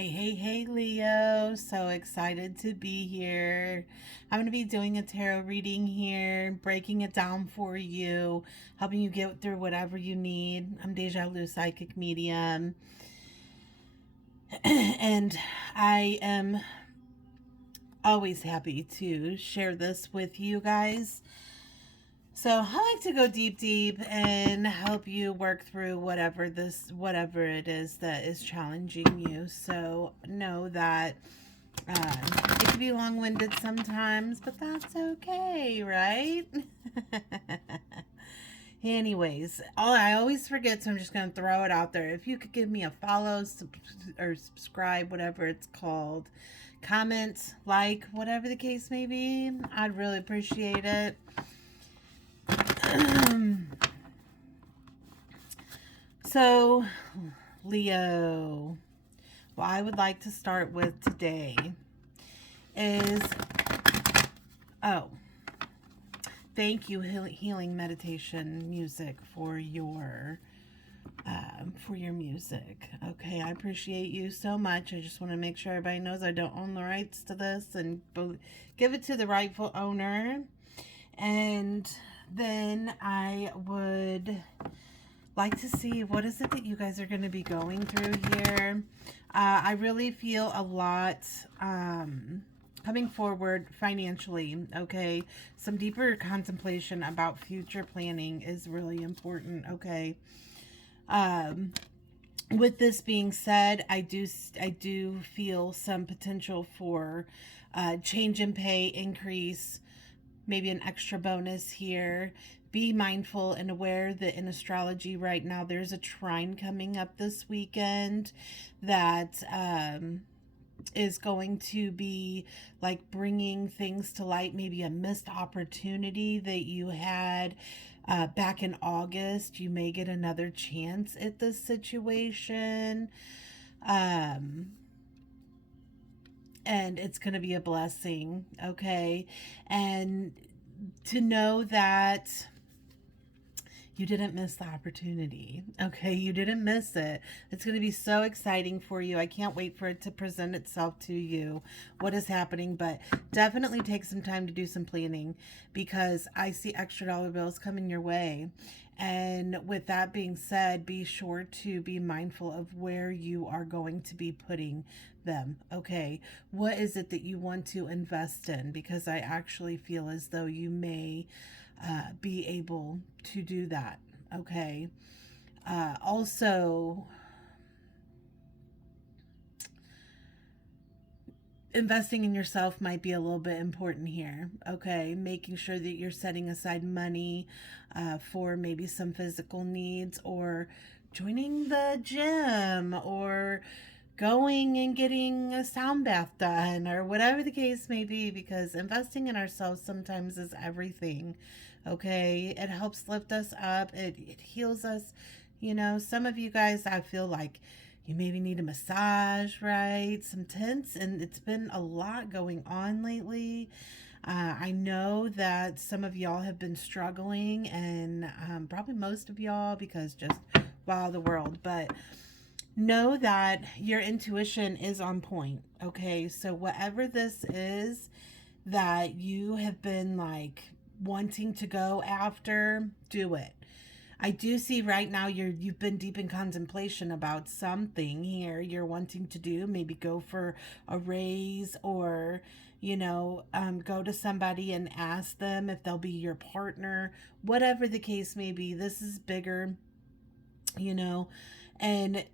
Hey, Leo. So excited to be here. I'm going to be doing a tarot reading here, breaking it down for you, helping you get through whatever you need. I'm Deja Lu, psychic medium. And I am always happy to share this with you guys. So I like to go deep and help you work through whatever it is that is challenging you. So know that it can be long-winded sometimes, but that's okay, right? Anyways, I always forget, so I'm just gonna throw it out there. If you could give me a follow or subscribe, whatever it's called, comment, like, whatever the case may be, I'd really appreciate it. So, Leo, what I would like to start with today is, oh, thank you, healing meditation music for your music. Okay, I appreciate you so much. I just want to make sure everybody knows I don't own the rights to this and give it to the rightful owner. And then I would like to see what is it that you guys are going to be going through here. I really feel a lot coming forward financially. Okay, some deeper contemplation about future planning is really important. Okay. With this being said, I do feel some potential for change in pay increase, maybe an extra bonus here. Be mindful and aware that in astrology right now there's a trine coming up this weekend that is going to be like bringing things to light, maybe a missed opportunity that you had back in August. You may get another chance at this situation. And it's going to be a blessing, okay? And to know that you didn't miss the opportunity. Okay, you didn't miss it. It's going to be so exciting for you. I can't wait for it to present itself to you, what is happening, but definitely take some time to do some planning because I see extra dollar bills coming your way. And with that being said, be sure to be mindful of where you are going to be putting them. Okay, what is it that you want to invest in? Because I actually feel as though you may be able to do that. Okay. Also, investing in yourself might be a little bit important here. Okay. Making sure that you're setting aside money for maybe some physical needs or joining the gym or going and getting a sound bath done or whatever the case may be, because investing in ourselves sometimes is everything. Okay, it helps lift us up, it heals us. Some of you guys, I feel like you maybe need a massage, right? Some tense, and it's been a lot going on lately. I know that some of y'all have been struggling, and probably most of y'all, because just wow, the world. But know that your intuition is on point. Okay, so whatever this is that you have been like wanting to go after, do it. I do see right now you've been deep in contemplation about something here you're wanting to do. Maybe go for a raise or go to somebody and ask them if they'll be your partner. Whatever the case may be, this is bigger, you know, and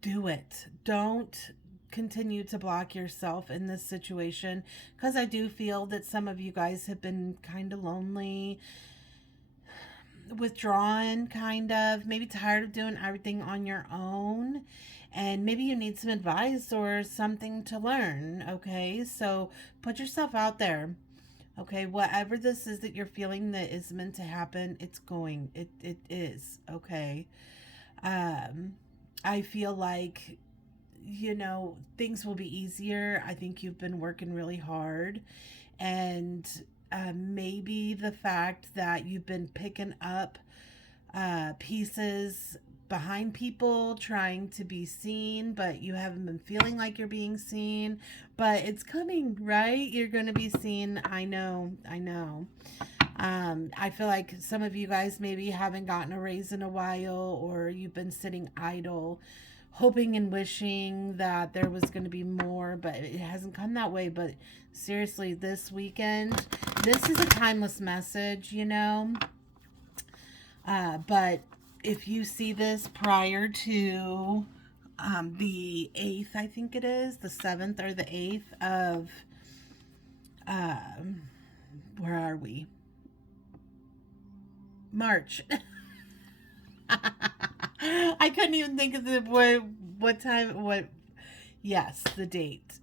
do it. Don't continue to block yourself in this situation, because I do feel that some of you guys have been kind of lonely, withdrawn, kind of, maybe tired of doing everything on your own, and maybe you need some advice or something to learn. Okay, so put yourself out there. Okay, whatever this is that you're feeling that is meant to happen, it is. Okay. um I feel like things will be easier. I think you've been working really hard, and maybe the fact that you've been picking up pieces behind people trying to be seen, but you haven't been feeling like you're being seen. But it's coming, right? You're going to be seen. I know. I know. I feel like some of you guys maybe haven't gotten a raise in a while, or you've been sitting idle, hoping and wishing that there was going to be more, but it hasn't come that way. But seriously, this weekend, this is a timeless message, you know. But if you see this prior to the 8th, I think it is, the 7th or the 8th of, where are we? March. I couldn't even think of the what time, yes, the date.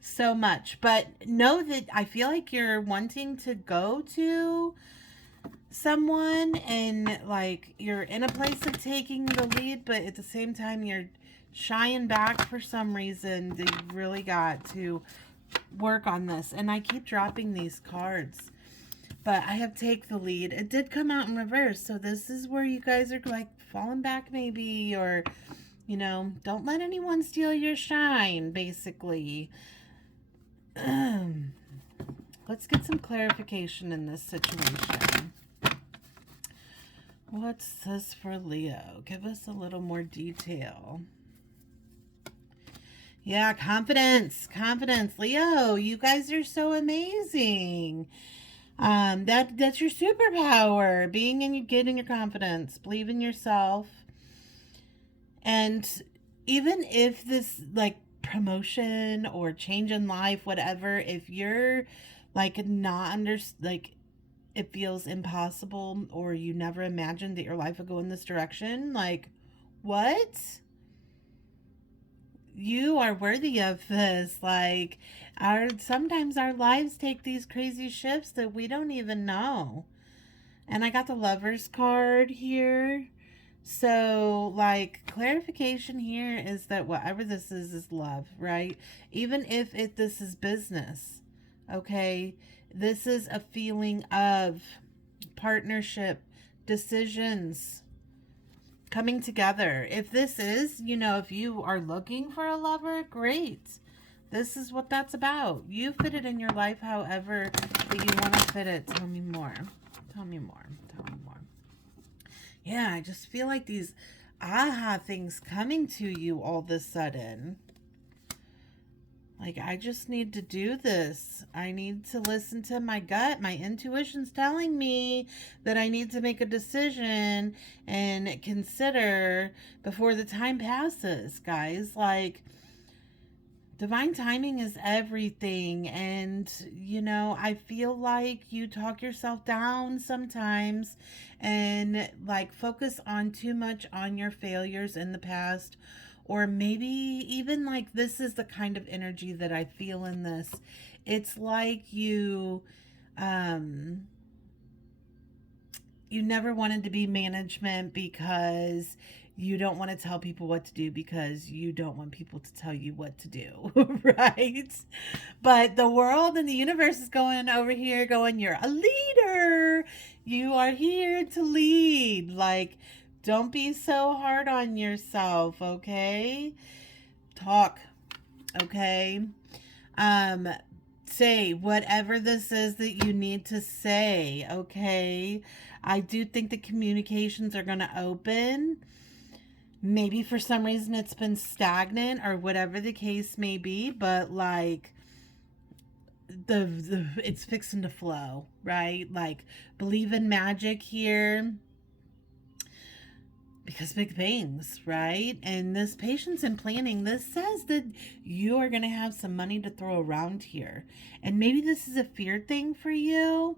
So much. But know that I feel like you're wanting to go to someone, and like you're in a place of taking the lead, but at the same time you're shying back for some reason. You really got to work on this. And I keep dropping these cards, but I have take the lead. It did come out in reverse, so this is where you guys are like falling back maybe, or you know, don't let anyone steal your shine, basically. Let's get some clarification in this situation. What's this for Leo? Give us a little more detail. Yeah, confidence. Confidence. Leo, you guys are so amazing. That's your superpower. Being in, getting your confidence. Believe in yourself. And even if this, like, promotion or change in life, whatever, if you're, like, not like, it feels impossible, or you never imagined that your life would go in this direction, like, what? You are worthy of this. Like, sometimes our lives take these crazy shifts that we don't even know. And I got the Lover's card here. So, like, clarification here is that whatever this is love, right? Even if this is business, okay? This is a feeling of partnership, decisions, coming together. If this is, you know, if you are looking for a lover, great. This is what that's about. You fit it in your life however that you want to fit it. Tell me more. Tell me more. Tell me more. Yeah, I just feel like these aha things coming to you all of a sudden. Like, I just need to do this. I need to listen to my gut. My intuition's telling me that I need to make a decision and consider before the time passes, guys. Like, divine timing is everything. And, you know, I feel like you talk yourself down sometimes and, like, focus on too much on your failures in the past. Or maybe even, like, this is the kind of energy that I feel in this. It's like you never wanted to be management because you don't want to tell people what to do, because you don't want people to tell you what to do, right? But the world and the universe is going over here going, you're a leader. You are here to lead. Like, don't be so hard on yourself, okay? Talk, okay? Say whatever this is that you need to say, okay? I do think the communications are going to open. Maybe for some reason it's been stagnant or whatever the case may be, but like the it's fixing to flow, right? Like, believe in magic here. Because big things, right? And this patience and planning, this says that you are going to have some money to throw around here. And maybe this is a fear thing for you,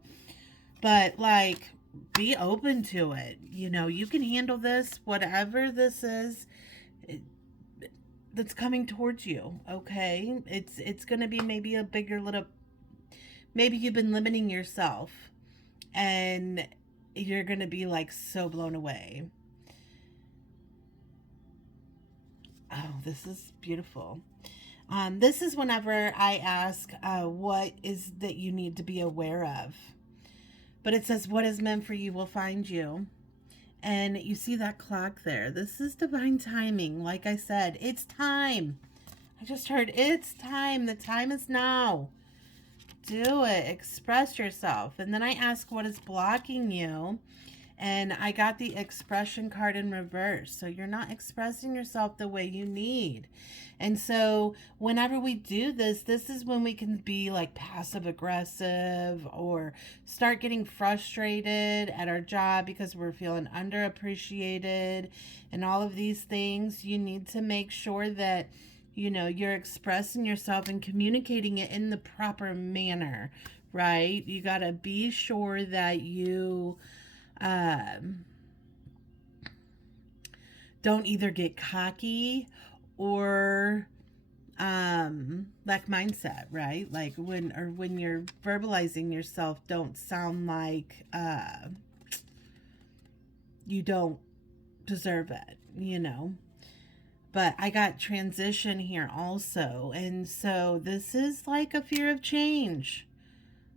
but like, be open to it. You know, you can handle this, whatever this is that's coming towards you, okay? It's going to be maybe a bigger little, maybe you've been limiting yourself and you're going to be like so blown away. Oh, this is beautiful. This is whenever I ask, what is that you need to be aware of? But it says, what is meant for you will find you. And you see that clock there. This is divine timing. Like I said, it's time. I just heard it's time. The time is now. Do it. Express yourself. And then I ask what is blocking you. And I got the expression card in reverse. So you're not expressing yourself the way you need. And so whenever we do this, this is when we can be like passive aggressive or start getting frustrated at our job because we're feeling underappreciated and all of these things. You need to make sure that you're expressing yourself and communicating it in the proper manner, right? You got to be sure that you don't either get cocky or lack mindset, right? Like when you're verbalizing yourself, don't sound like you don't deserve it. But I got transition here also. And so this is like a fear of change.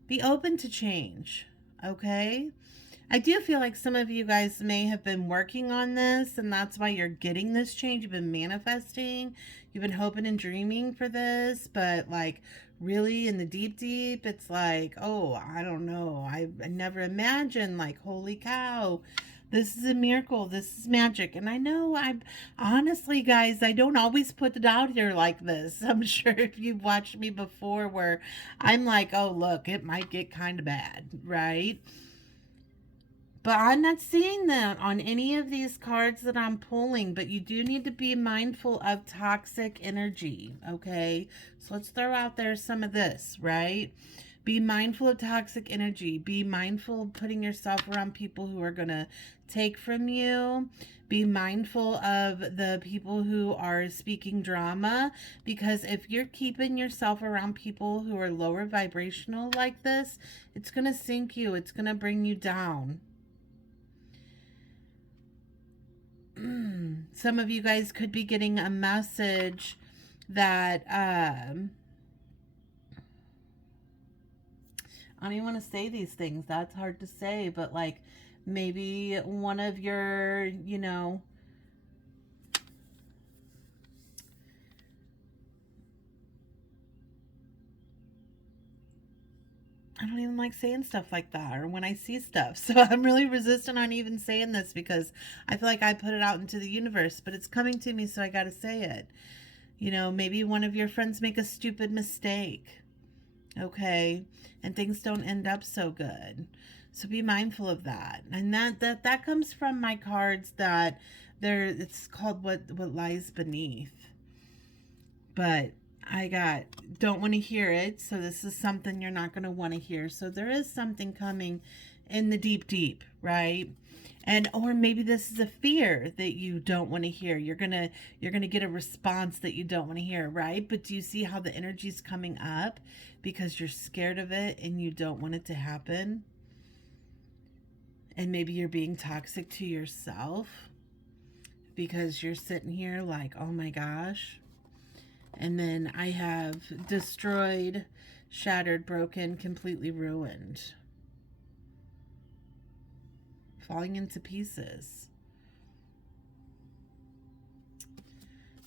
Be open to change, okay? I do feel like some of you guys may have been working on this, and that's why you're getting this change. You've been manifesting, you've been hoping and dreaming for this, but like really in the deep, it's like, oh, I don't know. I never imagined, like, holy cow, this is a miracle. This is magic. And I know honestly, guys, I don't always put it out here like this. I'm sure if you've watched me before where I'm like, oh, look, it might get kind of bad, right? But I'm not seeing that on any of these cards that I'm pulling. But you do need to be mindful of toxic energy, okay? So let's throw out there some of this, right? Be mindful of toxic energy. Be mindful of putting yourself around people who are going to take from you. Be mindful of the people who are speaking drama. Because if you're keeping yourself around people who are lower vibrational like this, it's going to sink you. It's going to bring you down. Some of you guys could be getting a message that I don't even want to say these things. That's hard to say, but like maybe one of your, I don't even like saying stuff like that or when I see stuff. So I'm really resistant on even saying this because I feel like I put it out into the universe, but it's coming to me, so I got to say it. Maybe one of your friends make a stupid mistake, okay? And things don't end up so good. So be mindful of that. And that comes from my cards that it's called what lies beneath. But I don't want to hear it. So this is something you're not going to want to hear. So there is something coming in the deep, right? And or maybe this is a fear that you don't want to hear. You're going to get a response that you don't want to hear, right? But do you see how the energy's coming up because you're scared of it and you don't want it to happen? And maybe you're being toxic to yourself because you're sitting here like, "Oh my gosh." And then I have destroyed, shattered, broken, completely ruined. Falling into pieces.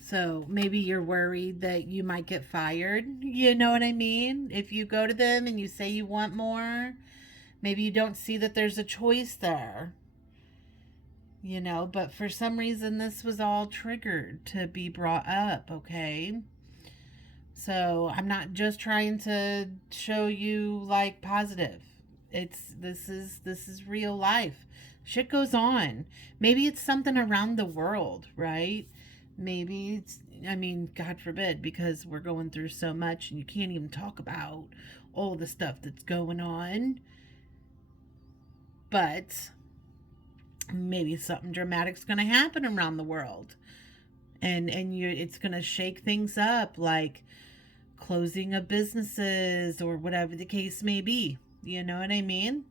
So maybe you're worried that you might get fired. You know what I mean? If you go to them and you say you want more, maybe you don't see that there's a choice there. But for some reason this was all triggered to be brought up, okay? So I'm not just trying to show you like positive. This is real life. Shit goes on. Maybe it's something around the world, right? Maybe God forbid, because we're going through so much and you can't even talk about all the stuff that's going on. But maybe something dramatic's going to happen around the world. And it's going to shake things up, like closing of businesses or whatever the case may be. You know what I mean?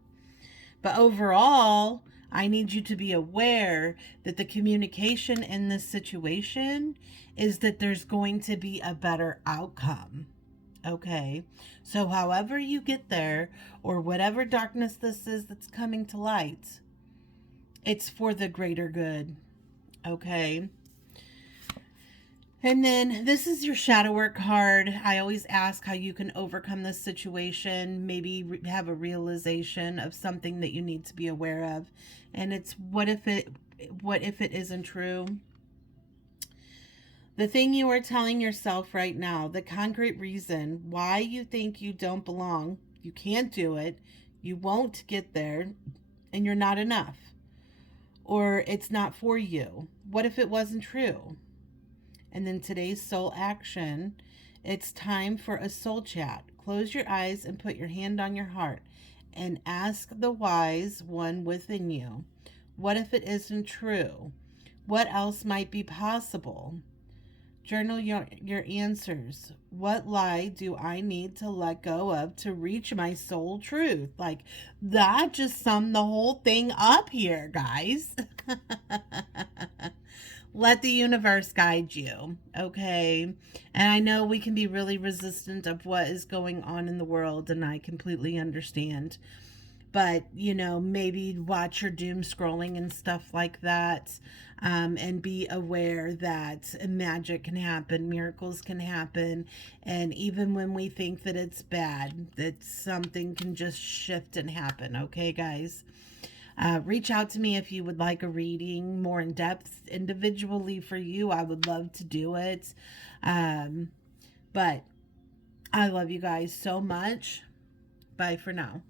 But overall, I need you to be aware that the communication in this situation is that there's going to be a better outcome. Okay? So however you get there, or whatever darkness this is that's coming to light, It's for the greater good. Okay. And then this is your shadow work card. I always ask how you can overcome this situation, maybe have a realization of something that you need to be aware of. And it's what if it isn't true? The thing you are telling yourself right now, the concrete reason why you think you don't belong, you can't do it, you won't get there, and you're not enough, or it's not for you. What if it wasn't true? And then today's soul action, it's time for a soul chat. Close your eyes and put your hand on your heart and ask the wise one within you, what if it isn't true? What else might be possible? Journal your answers. What lie do I need to let go of to reach my soul truth? Like, that just summed the whole thing up here, guys. Let the universe guide you, okay? And I know we can be really resistant of what is going on in the world, and I completely understand. But, maybe watch your doom scrolling and stuff like that, and be aware that magic can happen, miracles can happen, and even when we think that it's bad, that something can just shift and happen, okay, guys? Reach out to me if you would like a reading more in depth individually for you. I would love to do it. But I love you guys so much. Bye for now.